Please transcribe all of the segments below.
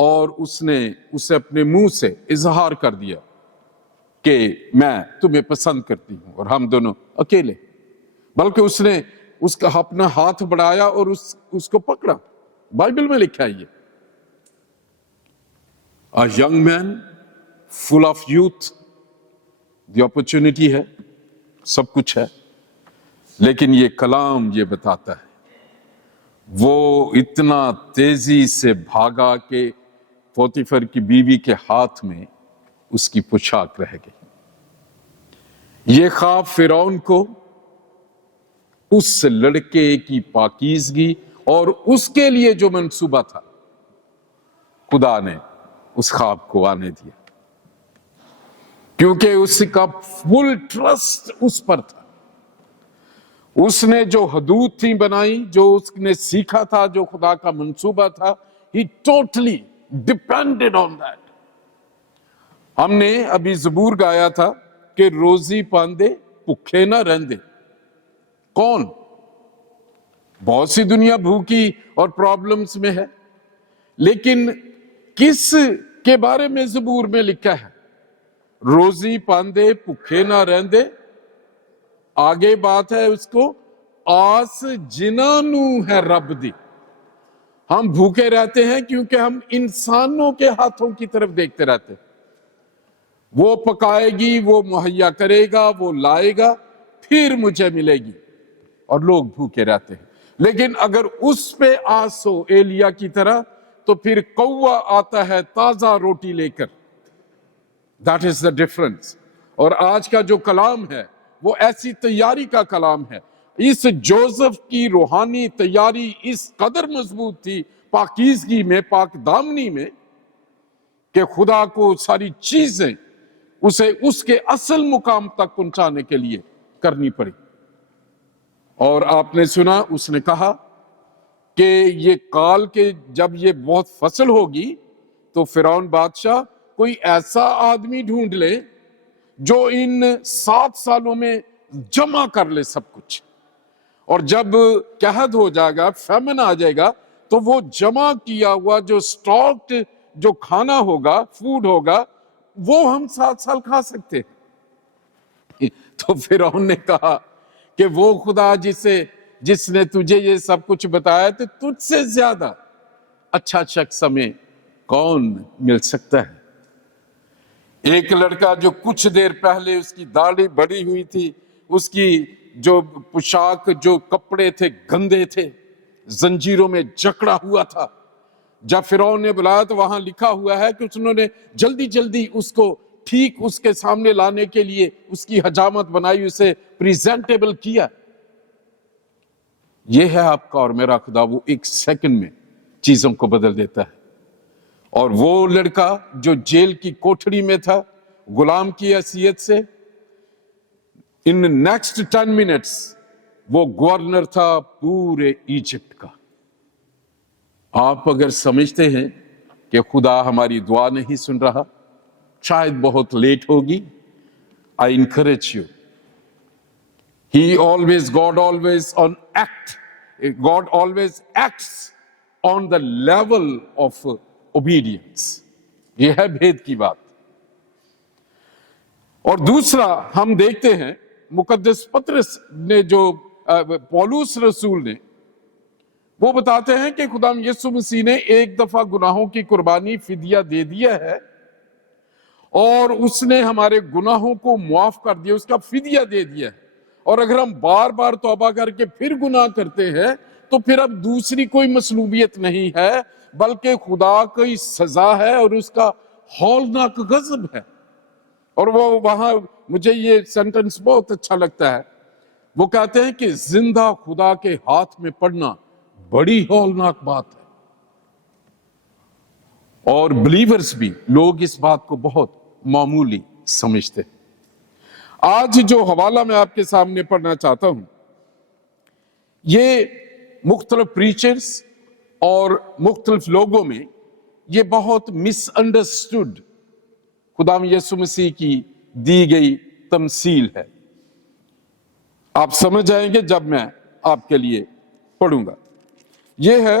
اور اس نے اسے اپنے منہ سے اظہار کر دیا کہ میں تمہیں پسند کرتی ہوں اور ہم دونوں اکیلے، بلکہ اس نے اس کا اپنا ہاتھ بڑھایا اور اس کو پکڑا۔ بائبل میں لکھا ہے یہ A young man full of youth، the opportunity ہے، سب کچھ ہے، لیکن یہ کلام یہ بتاتا ہے وہ اتنا تیزی سے بھاگا کہ پوتیفر کی بیوی کے ہاتھ میں اس کی پوشاک رہ گئی۔ یہ خواب فرعون کو اس لڑکے کی پاکیزگی اور اس کے لیے جو منصوبہ تھا، خدا نے اس خواب کو آنے دیا، کیونکہ اس کا فل ٹرسٹ اس پر تھا۔ اس نے جو حدود تھی بنائی، جو اس نے سیکھا تھا، جو خدا کا منصوبہ تھا، he totally depended on that۔ ہم نے ابھی زبور گایا تھا کہ روزی پاندے بھوکے نہ رہندے۔ کون؟ بہت سی دنیا بھوکی اور پرابلمز میں ہے، لیکن کس کے بارے میں زبور میں لکھا ہے؟ روزی پاندے بھوکے نہ رہندے۔ آگے بات ہے اس کو، آس جنانو ہے رب دی۔ ہم بھوکے رہتے ہیں کیونکہ ہم انسانوں کے ہاتھوں کی طرف دیکھتے رہتے ہیں۔ وہ پکائے گی، وہ مہیا کرے گا، وہ لائے گا، پھر مجھے ملے گی، اور لوگ بھوکے رہتے ہیں۔ لیکن اگر اس پہ آس ہو ایلیا کی طرح، تو پھر کوا آتا ہے تازہ روٹی لے کر۔ That is the difference۔ اور آج کا جو کلام ہے وہ ایسی تیاری کا کلام ہے۔ اس جوزف کی روحانی تیاری اس قدر مضبوط تھی پاکیزگی میں، پاک دامنی میں، کہ خدا کو ساری چیزیں اسے اس کے اصل مقام تک پہنچانے کے لیے کرنی پڑی۔ اور آپ نے سنا اس نے کہا کہ یہ کال کے جب یہ بہت فصل ہوگی تو فرعون بادشاہ کوئی ایسا آدمی ڈھونڈ لے جو ان 7 سالوں میں جمع کر لے سب کچھ، اور جب قحط ہو جائے گا، فیمن آ جائے گا، تو وہ جمع کیا ہوا جو سٹاکڈ جو کھانا ہوگا، فوڈ ہوگا، وہ ہم 7 سال کھا سکتے ہیں۔ تو فرعون نے کہا کہ وہ خدا جس نے تجھے یہ سب کچھ بتایا تو تجھ سے زیادہ اچھا شخص ہمیں کون مل سکتا ہے؟ ایک لڑکا جو کچھ دیر پہلے اس کی داڑھی بڑی ہوئی تھی، اس کی جو پوشاک، جو کپڑے تھے گندے تھے، زنجیروں میں جکڑا ہوا تھا، جب فرعون نے بلایا تو وہاں لکھا ہوا ہے کہ انہوں نے جلدی جلدی اس کو ٹھیک اس کے سامنے لانے کے لیے اس کی حجامت بنائی، اسے پریزنٹیبل کیا۔ یہ ہے آپ کا اور میرا خدا، وہ ایک سیکنڈ میں چیزوں کو بدل دیتا ہے۔ اور وہ لڑکا جو جیل کی کوٹھڑی میں تھا غلام کی حیثیت سے، ان نیکسٹ 10 منٹس وہ گورنر تھا پورے ایجپٹ کا۔ آپ اگر سمجھتے ہیں کہ خدا ہماری دعا نہیں سن رہا، شاید بہت لیٹ ہوگی، I encourage you۔ God always acts on the level of obedience۔ یہ ہے بھید کی بات۔ اور دوسرا ہم دیکھتے ہیں مقدس پطرس نے، جو پولس رسول نے، وہ بتاتے ہیں کہ خدا یسوع مسیح نے ایک دفعہ گناہوں کی قربانی فدیہ دے دیا ہے، اور اس نے ہمارے گناہوں کو معاف کر دیا، اس کا فدیہ دے دیا ہے۔ اور اگر ہم بار بار توبہ کر کے پھر گناہ کرتے ہیں تو پھر اب دوسری کوئی مصلوبیت نہیں ہے، بلکہ خدا کی سزا ہے اور اس کا ہولناک غضب ہے۔ اور وہ وہاں مجھے یہ سینٹنس بہت اچھا لگتا ہے، وہ کہتے ہیں کہ زندہ خدا کے ہاتھ میں پڑنا بڑی ہولناک بات ہے۔ اور بلیورز بھی، لوگ اس بات کو بہت معمولی سمجھتے ہیں۔ آج جو حوالہ میں آپ کے سامنے پڑھنا چاہتا ہوں، یہ مختلف پریچرز اور مختلف لوگوں میں یہ بہت مس انڈرسٹوڈ خدا یسوع مسیح کی دی گئی تمثیل ہے۔ آپ سمجھ جائیں گے جب میں آپ کے لیے پڑھوں گا۔ یہ ہے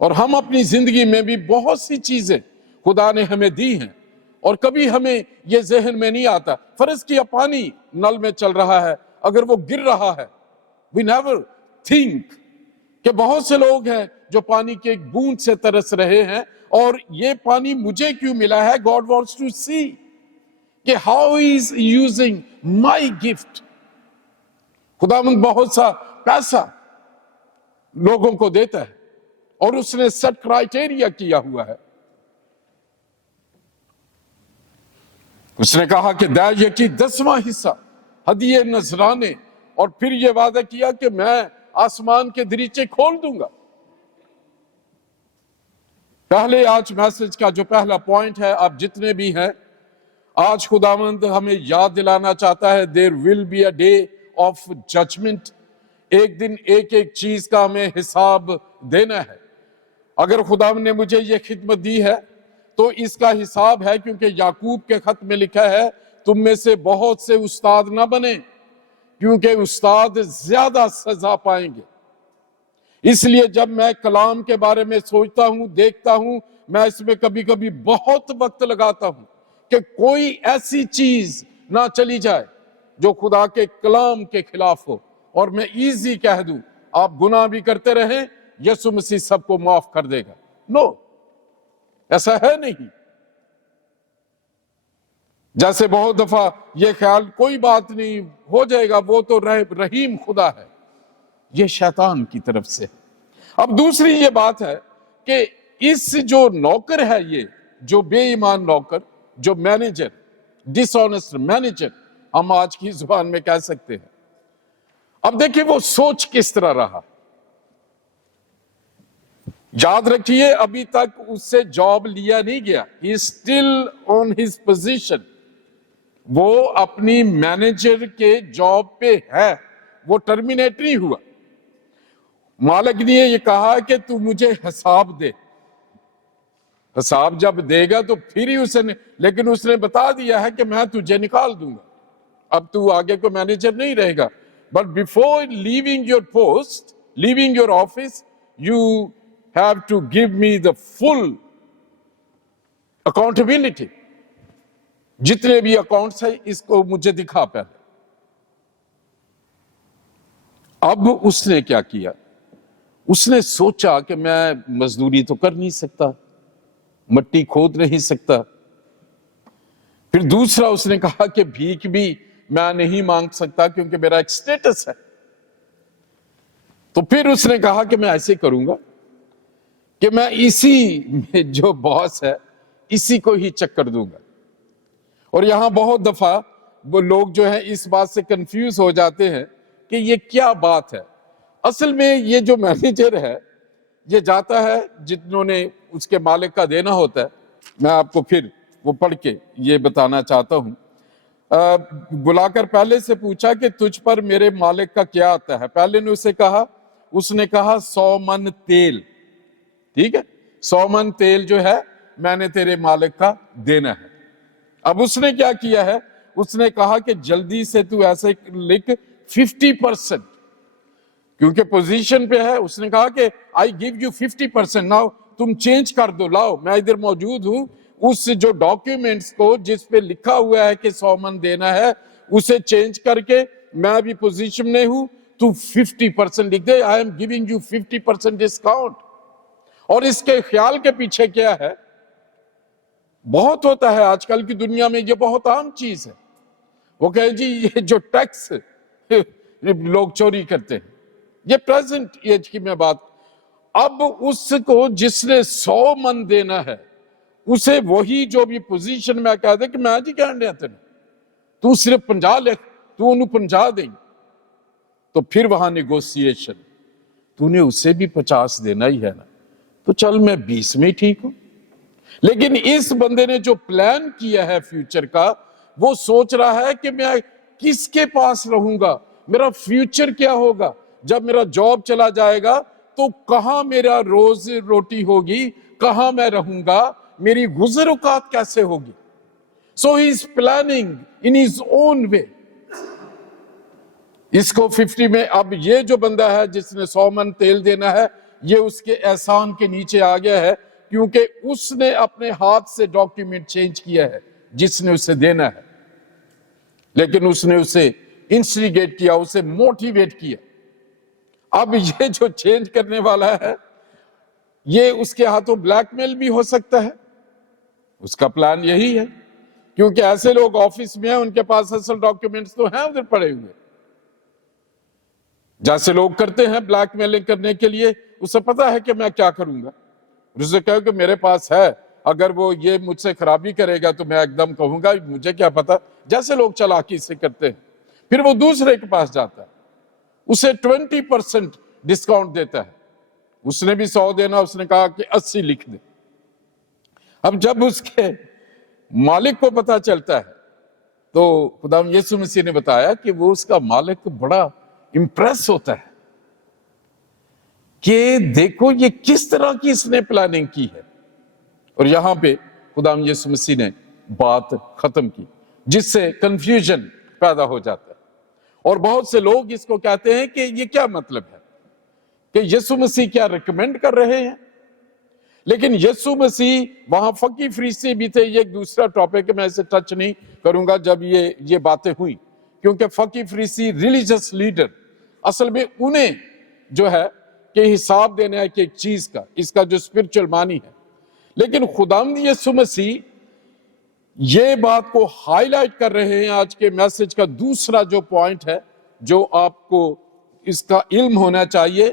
اور ہم اپنی زندگی میں بھی بہت سی چیزیں خدا نے ہمیں دی ہیں اور کبھی ہمیں یہ ذہن میں نہیں آتا. فرض کیا پانی نل میں چل رہا ہے, اگر وہ گر رہا ہے, we never think کہ بہت سے لوگ ہیں جو پانی کے ایک بوند سے ترس رہے ہیں اور یہ پانی مجھے کیوں ملا ہے. God wants to see کہ how he is using my gift. خداوند بہت سا پیسہ لوگوں کو دیتا ہے اور اس نے سیٹ کرائیٹیریا کیا ہوا ہے. اس نے کہا کہ داعیہ کی 10واں حصہ ہدیے نذرانے, اور پھر یہ وعدہ کیا کہ میں آسمان کے دریچے کھول دوں گا. پہلے آج میسج کا جو پہلا پوائنٹ ہے, آپ جتنے بھی ہیں, آج خداوند ہمیں یاد دلانا چاہتا ہے there will be a day of judgment. ایک دن ایک ایک چیز کا ہمیں حساب دینا ہے. اگر خداوند نے مجھے یہ خدمت دی ہے تو اس کا حساب ہے, کیونکہ یعقوب کے خط میں لکھا ہے تم میں سے بہت سے استاد نہ بنے کیونکہ استاد زیادہ سزا پائیں گے. اس لیے جب میں کلام کے بارے میں سوچتا ہوں, دیکھتا ہوں, میں اس میں کبھی کبھی بہت وقت لگاتا ہوں کہ کوئی ایسی چیز نہ چلی جائے جو خدا کے کلام کے خلاف ہو اور میں ایزی کہہ دوں آپ گناہ بھی کرتے رہیں, یسوع مسیح سب کو معاف کر دے گا. نو, ایسا ہے نہیں. جیسے بہت دفعہ یہ خیال کوئی بات نہیں ہو جائے گا, وہ تو رحیم خدا ہے, یہ شیطان کی طرف سے. اب دوسری یہ بات ہے کہ اس جو نوکر ہے, یہ جو بے ایمان نوکر, جو مینیجر, ڈس آنیسٹ مینیجر ہم آج کی زبان میں کہہ سکتے ہیں, اب دیکھیں وہ سوچ کس طرح رہا. یاد رکھیے ابھی تک اس سے جاب لیا نہیں گیا, he is still on his position. وہ اپنی مینیجر کے جاب پہ ہے, وہ ٹرمینیٹ نہیں ہوا. مالک نے یہ کہا کہ تو مجھے حساب دے. حساب جب دے گا تو پھر ہی لیکن اس نے بتا دیا ہے کہ میں تجھے نکال دوں گا, اب تو آگے کو مینیجر نہیں رہے گا. But before leaving your post, leaving your office, you have to give me the full accountability. جتنے بھی اکاؤنٹس ہیں اس کو مجھے دکھا پہلے. اب اس نے کیا کیا, اس نے سوچا کہ میں مزدوری تو کر نہیں سکتا, مٹی کھود نہیں سکتا. پھر دوسرا اس نے کہا کہ بھیک بھی میں نہیں مانگ سکتا کیونکہ میرا ایک سٹیٹس ہے. تو پھر اس نے کہا کہ میں ایسے کروں گا کہ میں اسی جو باس ہے اسی کو ہی چکر دوں گا. اور یہاں بہت دفعہ وہ لوگ جو ہیں اس بات سے کنفیوز ہو جاتے ہیں کہ یہ کیا بات ہے. اصل میں یہ جو مینیجر ہے یہ جاتا ہے جتنوں نے اس کے مالک کا دینا ہوتا ہے. میں آپ کو پھر وہ پڑھ کے یہ بتانا چاہتا ہوں. بلا کر پہلے سے پوچھا کہ تجھ پر میرے مالک کا کیا آتا ہے. پہلے نے اسے کہا, اس نے کہا 100 من تیل. ٹھیک ہے, 100 من تیل جو ہے میں نے تیرے مالک کا دینا ہے. اب اس نے کیا کیا ہے, اس نے کہا کہ جلدی سے تو ایسے لکھ 50%, کیونکہ پوزیشن پہ ہے. اس نے کہا کہ I give you 50%, ناؤ تم چینج کر دو, لاؤ میں ادھر موجود ہوں. اس جو ڈاکیومنٹس کو جس پہ لکھا ہوا ہے کہ 100 من دینا ہے اسے چینج کر کے میں بھی پوزیشن میں ہوں, تو 50% لکھ دے. I am giving you 50% discount. اور اس کے خیال کے پیچھے کیا ہے, بہت ہوتا ہے آج کل کی دنیا میں, یہ بہت عام چیز ہے. وہ کہے جی یہ جو ٹیکس لوگ چوری کرتے ہیں, یہ پریزنٹ ایج کی میں بات. اب اس کو جس نے 100 من دینا ہے اسے وہی جو بھی پوزیشن میں کہہ دے کہ میں جی کہنے ہیں تینے, تو صرف 50 لکھ, تو انہوں 50 دیں. تو پھر وہاں نیگوسیشن, تو نے اسے بھی 50 دینا ہی ہے نا, تو چل میں 20 میں ٹھیک ہوں. لیکن اس بندے نے جو پلان کیا ہے فیوچر کا, وہ سوچ رہا ہے کہ میں کس کے پاس رہوں گا, میرا فیوچر کیا ہوگا, جب میرا جاب چلا جائے گا تو کہاں میرا روز روٹی ہوگی, کہاں میں رہوں گا, میری گزر اوقات کیسے ہوگی. So he is planning in his own way. اس کو 50 میں, اب یہ جو بندہ ہے جس نے 100 من تیل دینا ہے, یہ اس کے احسان کے نیچے آ گیا ہے، کیونکہ اس نے اپنے ہاتھ سے ڈاکیومنٹ چینج کیا ہے جس نے اسے دینا ہے، لیکن اس نے اسے انسٹیگیٹ کیا، اسے موٹیویٹ کیا۔ اب یہ جو چینج کرنے والا ہے یہ اس کے ہاتھوں بلیک میل بھی ہو سکتا ہے، اس کا پلان یہی ہے، کیونکہ ایسے لوگ آفس میں ہیں، ان کے پاس اصل ڈاکیومنٹس تو ہیں ادھر پڑے ہوئے، جیسے لوگ کرتے ہیں بلیک میلنگ کرنے کے لیے، اسے پتا ہے کہ میں کیا کروں گا، اسے کہو کہ میرے پاس ہے، اگر وہ یہ مجھ سے خرابی کرے گا تو میں ایک دم کہوں گا مجھے کیا پتا، جیسے لوگ چالاکی سے کرتے ہیں۔ پھر وہ دوسرے کے پاس جاتا ہے، اسے 20% ڈسکاؤنٹ دیتا ہے، اس نے بھی 100 دینا، اس نے کہا کہ 80 لکھ دے۔ اب جب اس کے مالک کو پتا چلتا ہے تو خداوند یسوع مسیح نے بتایا کہ وہ اس کا مالک بڑا امپریس ہوتا ہے کہ دیکھو یہ کس طرح کی اس نے پلاننگ کی ہے، اور یہاں پہ خداوند یسوع مسیح نے بات ختم کی، جس سے کنفیوژن پیدا ہو جاتا ہے، اور بہت سے لوگ اس کو کہتے ہیں کہ یہ کیا مطلب ہے کہ یسوع مسیح کیا ریکمینڈ کر رہے ہیں، لیکن یسوع مسیح وہاں فقی فریسی بھی تھے، یہ ایک دوسرا ٹاپک ہے، میں اسے ٹچ نہیں کروں گا جب یہ باتیں ہوئی، کیونکہ فقی فریسی ریلیجس لیڈر اصل میں انہیں جو ہے کہ حساب دینا ہے کہ ایک چیز کا، اس کا جو اسپرچل معنی ہے، لیکن خداوند یسوع مسیح یہ بات کو ہائی لائٹ کر رہے ہیں۔ آج کے میسج کا دوسرا جو پوائنٹ ہے جو آپ کو اس کا علم ہونا چاہیے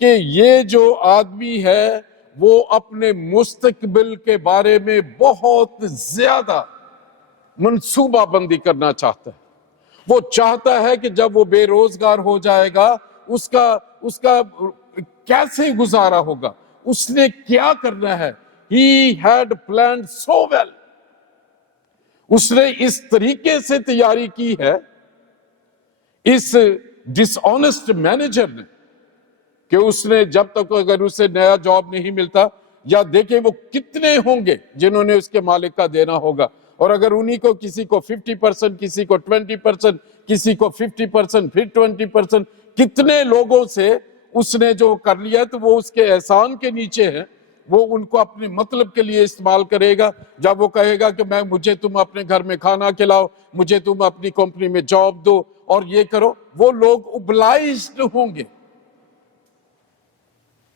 کہ یہ جو آدمی ہے وہ اپنے مستقبل کے بارے میں بہت زیادہ منصوبہ بندی کرنا چاہتا ہے۔ وہ چاہتا ہے کہ جب وہ بے روزگار ہو جائے گا اس کا کیسے گزارا ہوگا، اس نے کیا کرنا ہے۔ He had planned so well. اس نے اس طریقے سے تیاری کی ہے اس ڈس آنےسٹ مینیجر نے کہ اس نے جب تک اگر اسے نیا جاب نہیں ملتا، یا دیکھیں وہ کتنے ہوں گے جنہوں نے اس کے مالک کا دینا ہوگا، اور اگر انہی کو کسی کو 50%، کسی کو 20%، کسی کو 50%، پھر 20%، کتنے لوگوں سے اس نے جو کر لیا تو وہ اس کے احسان کے نیچے ہے، وہ ان کو اپنے مطلب کے لیے استعمال کرے گا۔ جب وہ کہے گا کہ مجھے تم اپنے گھر میں کھانا کھلاؤ، مجھے تم اپنی کمپنی میں جاب دو اور یہ کرو، وہ لوگ اوبلائزڈ ہوں گے۔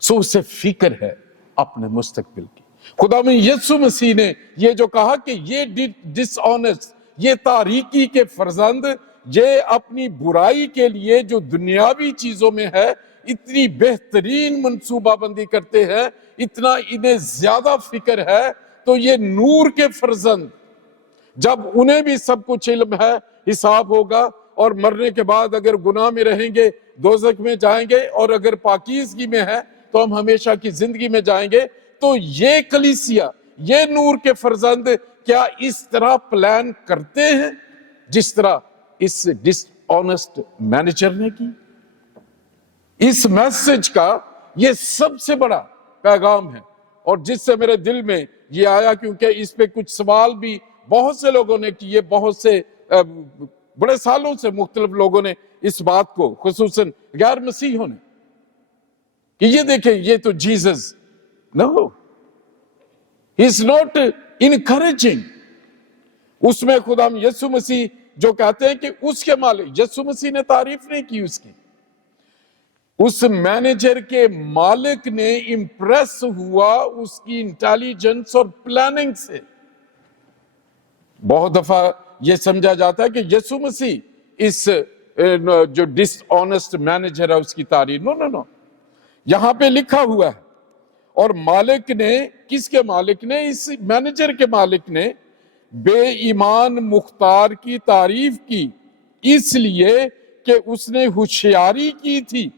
سو اسے فکر ہے اپنے مستقبل کی۔ خداوند یسوع مسیح نے یہ جو کہا کہ یہ ڈس آنےسٹ، یہ تاریکی کے فرزند، یہ اپنی برائی کے لیے جو دنیاوی چیزوں میں ہے اتنی بہترین منصوبہ بندی کرتے ہیں، اتنا انہیں زیادہ فکر ہے، تو یہ نور کے فرزند جب انہیں بھی سب کچھ علم ہے، حساب ہوگا، اور مرنے کے بعد اگر گناہ میں رہیں گے دوزخ میں جائیں گے، اور اگر پاکیزگی میں ہے تو ہم ہمیشہ کی زندگی میں جائیں گے۔ تو یہ کلیسیا، یہ نور کے فرزند کیا اس طرح پلان کرتے ہیں جس طرح اس ڈس آنےسٹ مینیجر نے کی؟ اس میسج کا یہ سب سے بڑا پیغام ہے، اور جس سے میرے دل میں یہ آیا، کیونکہ اس پہ کچھ سوال بھی بہت سے لوگوں نے کیے، بہت سے بڑے سالوں سے مختلف لوگوں نے اس بات کو، خصوصاً غیر مسیحوں نے، کہ یہ دیکھیں یہ تو Jesus, no, he is not encouraging. اس میں خدا یسوع مسیح جو کہتے ہیں کہ اس کے مالک، یسوع مسیح نے تعریف نہیں کی اس کی، اس مینیجر کے مالک نے امپریس ہوا اس کی انٹیلیجنس اور پلاننگ سے۔ بہت دفعہ یہ سمجھا جاتا ہے کہ یسوع مسیح اس جو ڈس آنےسٹ مینیجر ہے اس کی تعریف، نو، یہاں پہ لکھا ہوا ہے، اور مالک نے، کس کے مالک نے؟ اس مینیجر کے مالک نے بے ایمان مختار کی تعریف کی، اس لیے کہ اس نے ہوشیاری کی تھی،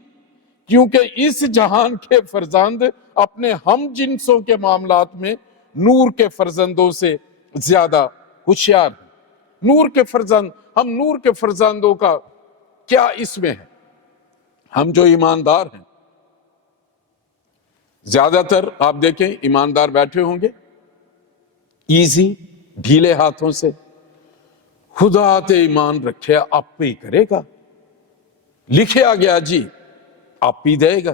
کیونکہ اس جہان کے فرزند اپنے ہم جنسوں کے معاملات میں نور کے فرزندوں سے زیادہ ہوشیار ہیں۔ نور کے فرزند، ہم نور کے فرزندوں کا کیا اس میں ہے؟ ہم جو ایماندار ہیں، زیادہ تر آپ دیکھیں ایماندار بیٹھے ہوں گے ایزی، ڈھیلے ہاتھوں سے، خدا تے ایمان رکھے آپ پہ ہی کرے گا، لکھے آ گیا جی آپ ہی دے گا۔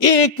1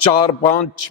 4-5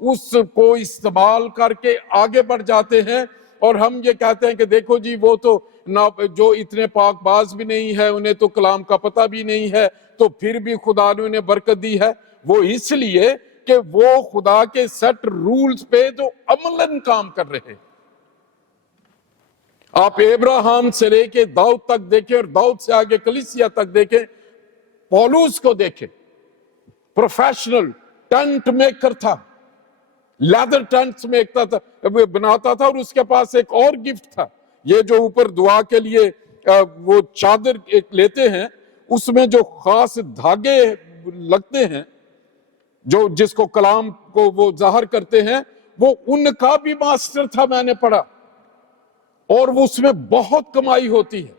اس کو استعمال کر کے آگے بڑھ جاتے ہیں اور ہم یہ کہتے ہیں کہ دیکھو جی وہ تو جو اتنے پاک باز بھی نہیں ہے، انہیں تو کلام کا پتہ بھی نہیں ہے، تو پھر بھی خدا نے انہیں برکت دی ہے۔ وہ اس لیے کہ وہ خدا کے سیٹ رولز پہ جو عملاً کام کر رہے ہیں۔ آپ ابراہیم سے لے کے داؤد تک دیکھیں اور داؤد سے آگے کلیسیا تک دیکھیں، پولس کو دیکھیں، پروفیشنل ٹینٹ میکر تھا، لیدر ٹینٹس میں بناتا تھا، اور اس کے پاس ایک اور گفٹ تھا، یہ جو اوپر دعا کے لیے وہ چادر ایک لیتے ہیں، اس میں جو خاص دھاگے لگتے ہیں جو جس کو کلام کو وہ ظاہر کرتے ہیں، وہ ان کا بھی ماسٹر تھا، میں نے پڑھا، اور وہ اس میں بہت کمائی ہوتی ہے۔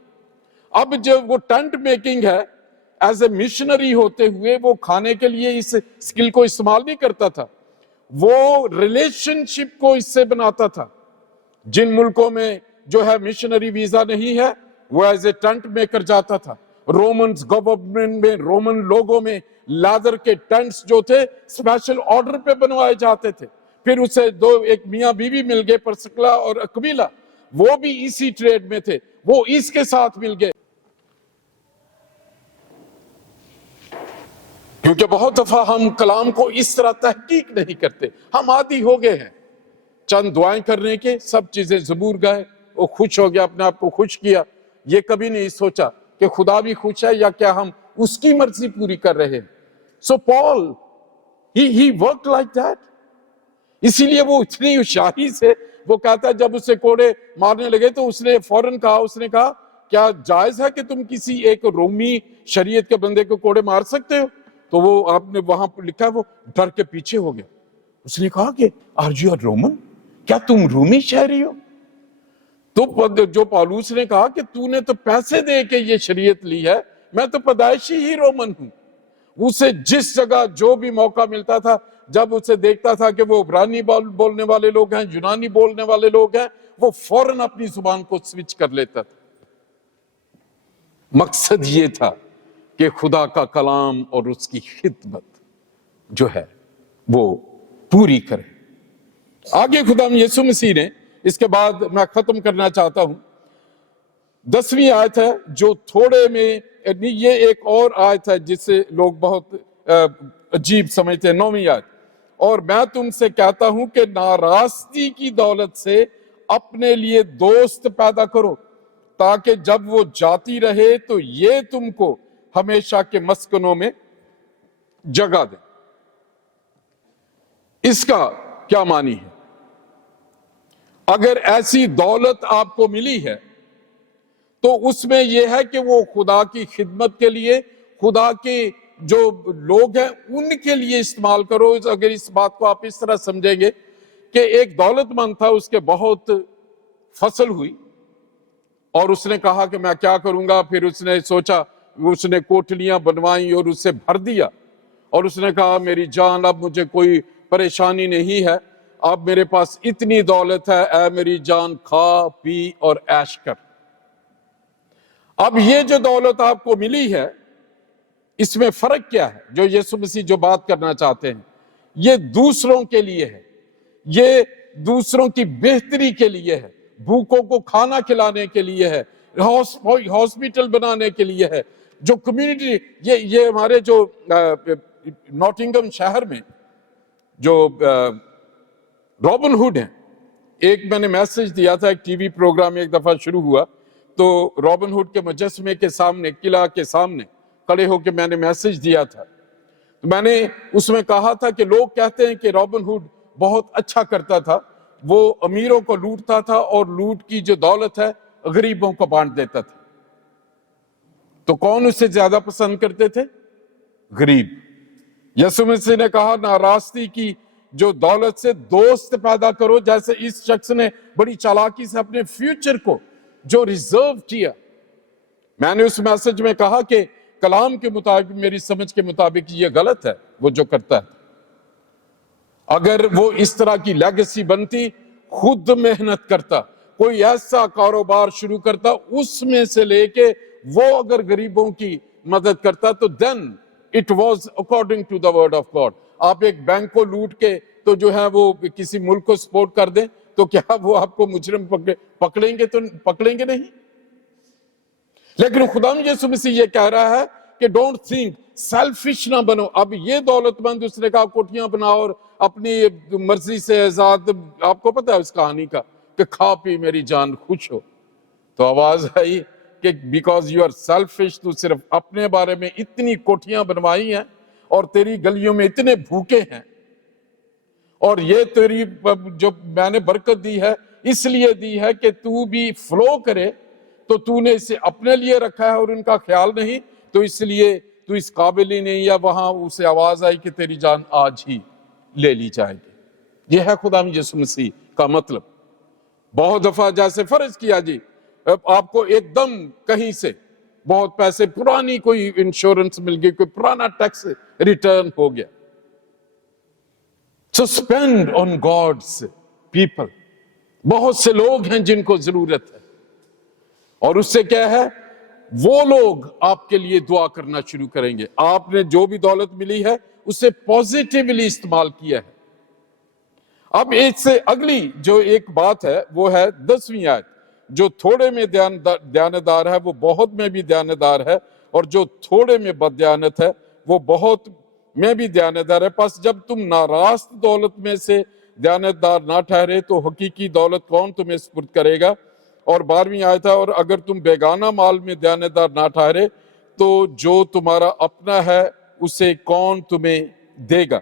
اب جب وہ ٹینٹ میکنگ ہے، ایز اے مشنری ہوتے ہوئے وہ کھانے کے لیے اس سکل کو استعمال نہیں کرتا تھا، وہ ریلیشن شپ کو اس سے بناتا تھا۔ جن ملکوں میں جو ہے مشنری ویزا نہیں ہے، وہ ایز اے ٹینٹ میکر جاتا تھا۔ رومنز گورنمنٹ میں، رومن لوگوں میں لیدر کے ٹینٹس جو تھے اسپیشل آرڈر پہ بنوائے جاتے تھے۔ پھر اسے ایک میاں بیوی مل گئے، پرسکلا اور اکویلا، وہ بھی اسی ٹریڈ میں تھے، وہ اس کے ساتھ مل گئے۔ کیونکہ بہت دفعہ ہم کلام کو اس طرح تحقیق نہیں کرتے، ہم عادی ہو گئے ہیں چند دعائیں کرنے کے، سب چیزیں زبور گائے، وہ خوش ہو گیا، اپنے آپ کو خوش کیا، یہ کبھی نہیں سوچا کہ خدا بھی خوش ہے یا کیا ہم اس کی مرضی پوری کر رہے ہیں۔ سو پال he worked like that۔ اسی لیے وہ اتنی ہوشیاری سے وہ کہتا ہے، جب اسے کوڑے مارنے لگے تو اس نے فوراً کہا، اس نے کہا کیا جائز ہے کہ تم کسی ایک رومی شریعت کے بندے کو کوڑے مار سکتے ہو؟ تو وہ آپ نے وہاں پر لکھا ہے، وہ ڈر کے پیچھے ہو گیا۔ اس نے کہا کہ آر یو اے رومن، کیا تم رومی شہری ہو؟ تو جو پالوس نے کہا کہ تو نے تو پیسے دے کے یہ شریعت لی ہے، میں تو پیدائشی ہی رومن ہوں۔ اسے جس جگہ جو بھی موقع ملتا تھا، جب اسے دیکھتا تھا کہ وہ عبرانی بولنے والے لوگ ہیں، یونانی بولنے والے لوگ ہیں، وہ فوراً اپنی زبان کو سوئچ کر لیتا تھا۔ مقصد یہ تھا کہ خدا کا کلام اور اس کی خدمت جو ہے وہ پوری کرے۔ آگے خدا یسوع مسیح نے، اس کے بعد میں ختم کرنا چاہتا ہوں، 10ویں آیت ہے جو تھوڑے میں، یہ ایک اور آیت ہے جس سے لوگ بہت عجیب سمجھتے ہیں، 9ویں آیت، اور میں تم سے کہتا ہوں کہ ناراستی کی دولت سے اپنے لیے دوست پیدا کرو، تاکہ جب وہ جاتی رہے تو یہ تم کو ہمیشہ کے مسکنوں میں جگہ دے۔ اس کا کیا معنی ہے؟ اگر ایسی دولت آپ کو ملی ہے تو اس میں یہ ہے کہ وہ خدا کی خدمت کے لیے، خدا کے جو لوگ ہیں ان کے لیے استعمال کرو۔ اگر اس بات کو آپ اس طرح سمجھیں گے کہ ایک دولت مند تھا، اس کے بہت فصل ہوئی اور اس نے کہا کہ میں کیا کروں گا، پھر اس نے سوچا، اس نے کوٹلیاں بنوائیں اور اس سے بھر دیا، اور اس نے کہا میری جان اب مجھے کوئی پریشانی نہیں ہے، اب میرے پاس اتنی دولت ہے، اے میری جان کھا پی اور عیش کر۔ اب یہ جو دولت آپ کو ملی ہے، اس میں فرق کیا ہے؟ جو یسوع مسیح جو بات کرنا چاہتے ہیں، یہ دوسروں کے لیے ہے، یہ دوسروں کی بہتری کے لیے ہے، بھوکوں کو کھانا کھلانے کے لیے ہے، ہاسپٹل بنانے کے لیے ہے، جو کمیونٹی، یہ ہمارے جو نوٹنگم شہر میں جو رابن ہوڈ ہیں، ایک میں نے میسج دیا تھا، ایک ٹی وی پروگرام ایک دفعہ شروع ہوا تو رابن ہوڈ کے مجسمے کے سامنے، قلعہ کے سامنے کھڑے ہو کے میں نے میسج دیا تھا۔ میں نے اس میں کہا تھا کہ لوگ کہتے ہیں کہ رابن ہوڈ بہت اچھا کرتا تھا، وہ امیروں کو لوٹتا تھا اور لوٹ کی جو دولت ہے غریبوں کو بانٹ دیتا تھا۔ تو کون اسے زیادہ پسند کرتے تھے؟ غریب۔ یسوع مسیح نے کہا ناراستی کی جو دولت سے دوست پیدا کرو، جیسے اس شخص نے بڑی چالاکی سے اپنے فیوچر کو جو ریزرو کیا۔ میں نے اس میسج میں کہا کہ کلام کے مطابق، میری سمجھ کے مطابق یہ غلط ہے وہ جو کرتا ہے۔ اگر وہ اس طرح کی لیگیسی بنتی، خود محنت کرتا، کوئی ایسا کاروبار شروع کرتا، اس میں سے لے کے وہ اگر غریبوں کی مدد کرتا، تو then it was according to the word of God۔ آپ ایک بینک کو لوٹ کے تو جو ہے وہ کسی ملک کو سپورٹ کر دیں تو کیا وہ آپ کو مجرم پکڑیں گے؟ تو پکڑیں گے نہیں۔ لیکن خدا یسوع مسیح یہ کہہ رہا ہے کہ ڈونٹ تھنک، سیلفش نہ بنو۔ اب یہ دولت مند، اس نے کہا کوٹیاں بناؤ اور اپنی مرضی سے آزاد، آپ کو پتا ہے اس کہانی کا کہ کھا پی میری جان خوش ہو، تو آواز آئی کہ بیکاز یو آر سیلفش، تو صرف اپنے بارے میں اتنی کوٹیاں بنوائی ہیں اور تیری گلیوں میں اتنے بھوکے ہیں، اور یہ تیری جو میں نے برکت دی ہے اس لیے دی ہے کہ تو بھی فلو کرے، تو تو نے اسے اپنے لیے رکھا ہے اور ان کا خیال نہیں، تو اس لیے تو اس قابل ہی نہیں، یا وہاں اسے آواز آئی کہ تیری جان آج ہی لے لی جائے گی۔ یہ ہے خدا یسوع مسیح کا مطلب۔ بہت دفعہ جیسے فرض کیا جی آپ کو ایک دم کہیں سے بہت پیسے، پرانی کوئی انشورنس مل گئی، کوئی پرانا ٹیکس ریٹرن ہو گیا، So spend on God's people۔ بہت سے لوگ ہیں جن کو ضرورت ہے، اور اس سے کیا ہے، وہ لوگ آپ کے لیے دعا کرنا شروع کریں گے۔ آپ نے جو بھی دولت ملی ہے اسے پوزیٹیولی استعمال کیا ہے۔ اب اس سے اگلی جو ایک بات ہے وہ ہے 10ویں آیت، جو تھوڑے میں دیانتدار ہے وہ بہت میں بھی دیانتدار ہے، اور جو تھوڑے میں بددیانت ہے وہ بہت میں بھی دیانتدار ہے۔ پس جب تم ناراست دولت میں سے دیانتدار نہ ٹھہرے تو حقیقی دولت کون تمہیں سپرد کرے گا؟ اور 12ویں آیت ہے، اور اگر تم بیگانہ مال میں دیانتدار نہ ٹھہرے تو جو تمہارا اپنا ہے اسے کون تمہیں دے گا؟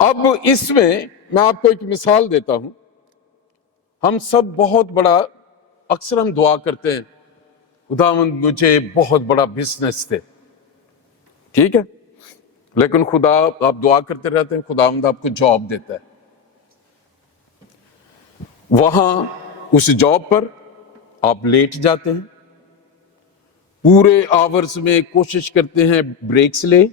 اب اس میں آپ کو ایک مثال دیتا ہوں۔ ہم سب بہت بڑا، اکثر ہم دعا کرتے ہیں خداوند مجھے بہت بڑا بزنس دے، ٹھیک ہے، لیکن خدا، آپ دعا کرتے رہتے ہیں خداوند آپ کو جاب دیتا ہے، وہاں اس جاب پر آپ لیٹ جاتے ہیں، پورے آورز میں کوشش کرتے ہیں بریکس لے،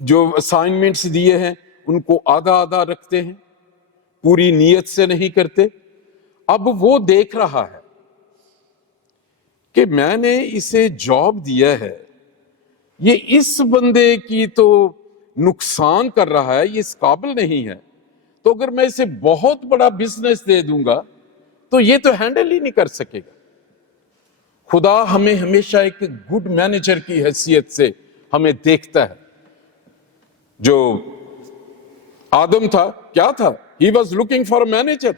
جو اسائنمنٹس دیے ہیں ان کو آدھا آدھا رکھتے ہیں، پوری نیت سے نہیں کرتے۔ اب وہ دیکھ رہا ہے کہ میں نے اسے جاب دیا ہے، یہ اس بندے کی تو نقصان کر رہا ہے، یہ اس قابل نہیں ہے، تو اگر میں اسے بہت بڑا بزنس دے دوں گا تو یہ تو ہینڈل ہی نہیں کر سکے گا۔ خدا ہمیں ہمیشہ ایک گڈ مینیجر کی حیثیت سے ہمیں دیکھتا ہے۔ جو آدم تھا، کیا تھا؟ He was looking for a manager۔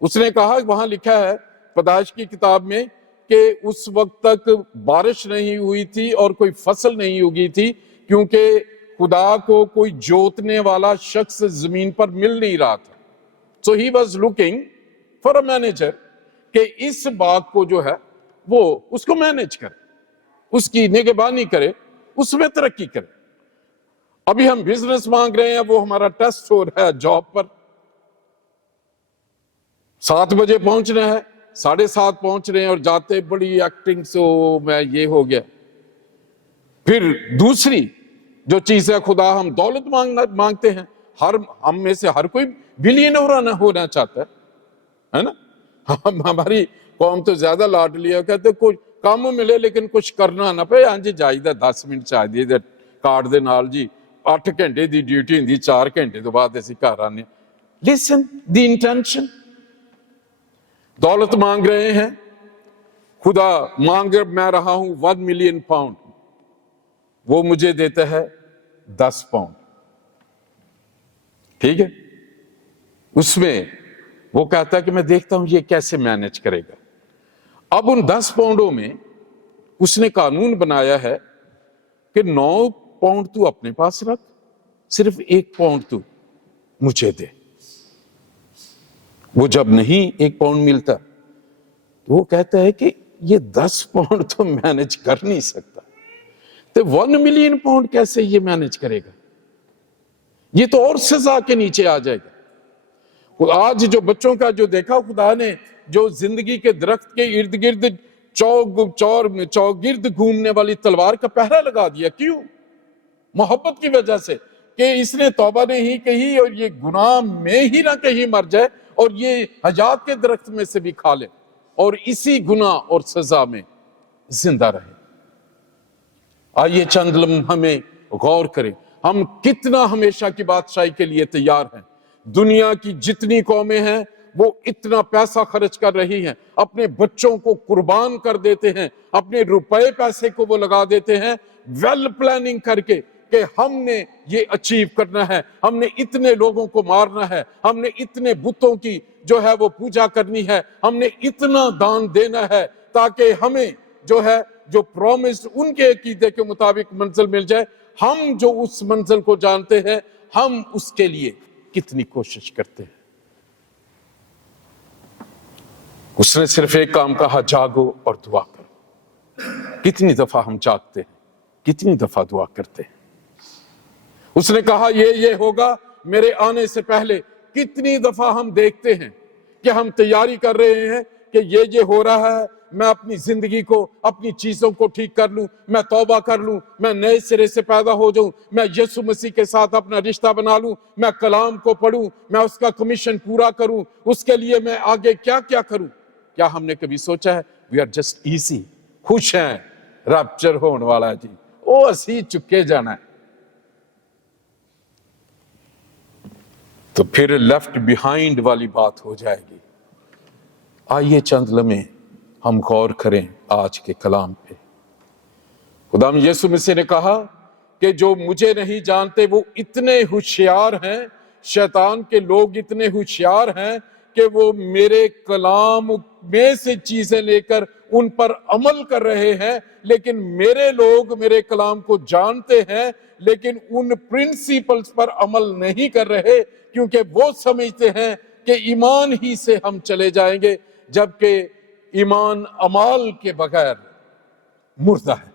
اس نے کہا، وہاں لکھا ہے پیدائش کی کتاب میں کہ اس وقت تک بارش نہیں ہوئی تھی اور کوئی فصل نہیں اگی تھی، کیونکہ خدا کو کوئی جوتنے والا شخص زمین پر مل نہیں رہا تھا۔ So he was looking for a manager کہ اس باغ کو جو ہے وہ اس کو مینج کرے، اس کی نگہبانی کرے، اس میں ترقی کرے۔ ابھی ہم بزنس مانگ رہے ہیں، وہ ہمارا ٹیسٹ ہو رہا ہے جاب پر، 7 بجے پہنچنا ہے، 7:30 پہنچ رہے ہیں اور جاتے بڑی ایکٹنگ سے میں یہ ہو گیا۔ پھر دوسری جو چیز ہے، خدا ہم دولت مانگتے ہیں، ہم میں سے ہر کوئی بلینئر ہونا چاہتا ہے نا؟ ہماری قوم تو زیادہ لاڈلی ہے، کہتے کچھ کام ملے لیکن کچھ کرنا نہ پے، ہاں جی جائیدہ 10 منٹ چاہیے کارڈ دے نال جی 8 گھنٹے دی ڈیوٹی ہوندی، 4 گھنٹے تو بعد اسی گھر آنے۔ لسن دی انٹینشن۔ دولت مانگ رہے ہیں، خدا مانگ میں رہا ہوں 1 ملین پاؤنڈ، وہ مجھے دیتا ہے 10 پاؤنڈ، ٹھیک ہے؟ اس میں وہ کہتا ہے کہ میں دیکھتا ہوں یہ کیسے مینج کرے گا۔ اب ان 10 پاؤنڈوں میں اس نے قانون بنایا ہے کہ 9 پاؤنڈ تو اپنے پاس رکھ، صرف 1 پاؤنڈ تو مجھے دے۔ وہ جب نہیں 1 پاؤنڈ ملتا تو وہ کہتا ہے کہ یہ 10 پاؤنڈ تو مینج کر نہیں سکتا، تو 1 ملین پاؤنڈ کیسے یہ مینج کرے گا؟ یہ تو اور سزا کے نیچے آ جائے گا۔ آج جو بچوں کا جو دیکھا خدا نے، جو زندگی کے درخت کے ارد گرد چوگرد گھومنے والی تلوار کا پہرا لگا دیا، کیوں؟ محبت کی وجہ سے، کہ اس نے توبہ نہیں کہی اور یہ گناہ میں ہی نہ کہیں مر جائے اور یہ حیات کے درخت میں سے بھی کھا لے اور اسی گناہ اور سزا میں زندہ رہے۔ آئیے چند لمحہ میں غور کریں ہم کتنا ہمیشہ کی بادشاہی کے لیے تیار ہیں۔ دنیا کی جتنی قومیں ہیں وہ اتنا پیسہ خرچ کر رہی ہیں، اپنے بچوں کو قربان کر دیتے ہیں، اپنے روپے پیسے کو وہ لگا دیتے ہیں ویل پلاننگ کر کے کہ ہم نے یہ اچیو کرنا ہے، ہم نے اتنے لوگوں کو مارنا ہے، ہم نے اتنے بتوں کی جو ہے وہ پوجا کرنی ہے، ہم نے اتنا دان دینا ہے تاکہ ہمیں جو ہے جو پرومس ان کے عقیدے کے مطابق منزل مل جائے۔ ہم جو اس منزل کو جانتے ہیں ہم اس کے لیے کتنی کوشش کرتے ہیں۔ اس نے صرف ایک کام کہا، جاگو اور دعا کرو۔ کتنی دفعہ ہم جاگتے ہیں، کتنی دفعہ دعا کرتے ہیں۔ اس نے کہا یہ ہوگا میرے آنے سے پہلے۔ کتنی دفعہ ہم دیکھتے ہیں کہ ہم تیاری کر رہے ہیں کہ یہ ہو رہا ہے، میں اپنی زندگی کو، اپنی چیزوں کو ٹھیک کر لوں، میں توبہ کر لوں، میں نئے سرے سے پیدا ہو جاؤں، میں یسوع مسیح کے ساتھ اپنا رشتہ بنا لوں، میں کلام کو پڑھوں، میں اس کا کمیشن پورا کروں، اس کے لیے میں آگے کیا کیا کروں۔ کیا ہم نے کبھی سوچا ہے وی آر جسٹ ایزی، خوش ہیں، ریپچر ہونے والا ہے جی، وہ اسی چکے جانا ہے۔ تو پھر لیفٹ بیہائنڈ والی بات ہو جائے گی۔ آئیے چند لمحے ہم غور کریں آج کے کلام پہ۔ خداوند یسوع مسیح نے کہا کہ جو مجھے نہیں جانتے وہ اتنے ہوشیار ہیں، شیطان کے لوگ اتنے ہوشیار ہیں کہ وہ میرے کلام میں سے چیزیں لے کر ان پر عمل کر رہے ہیں، لیکن میرے لوگ میرے کلام کو جانتے ہیں لیکن ان پرنسپلز پر عمل نہیں کر رہے، کیونکہ وہ سمجھتے ہیں کہ ایمان ہی سے ہم چلے جائیں گے، جبکہ ایمان اعمال کے بغیر مردہ ہے۔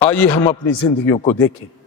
آئیے ہم اپنی زندگیوں کو دیکھیں۔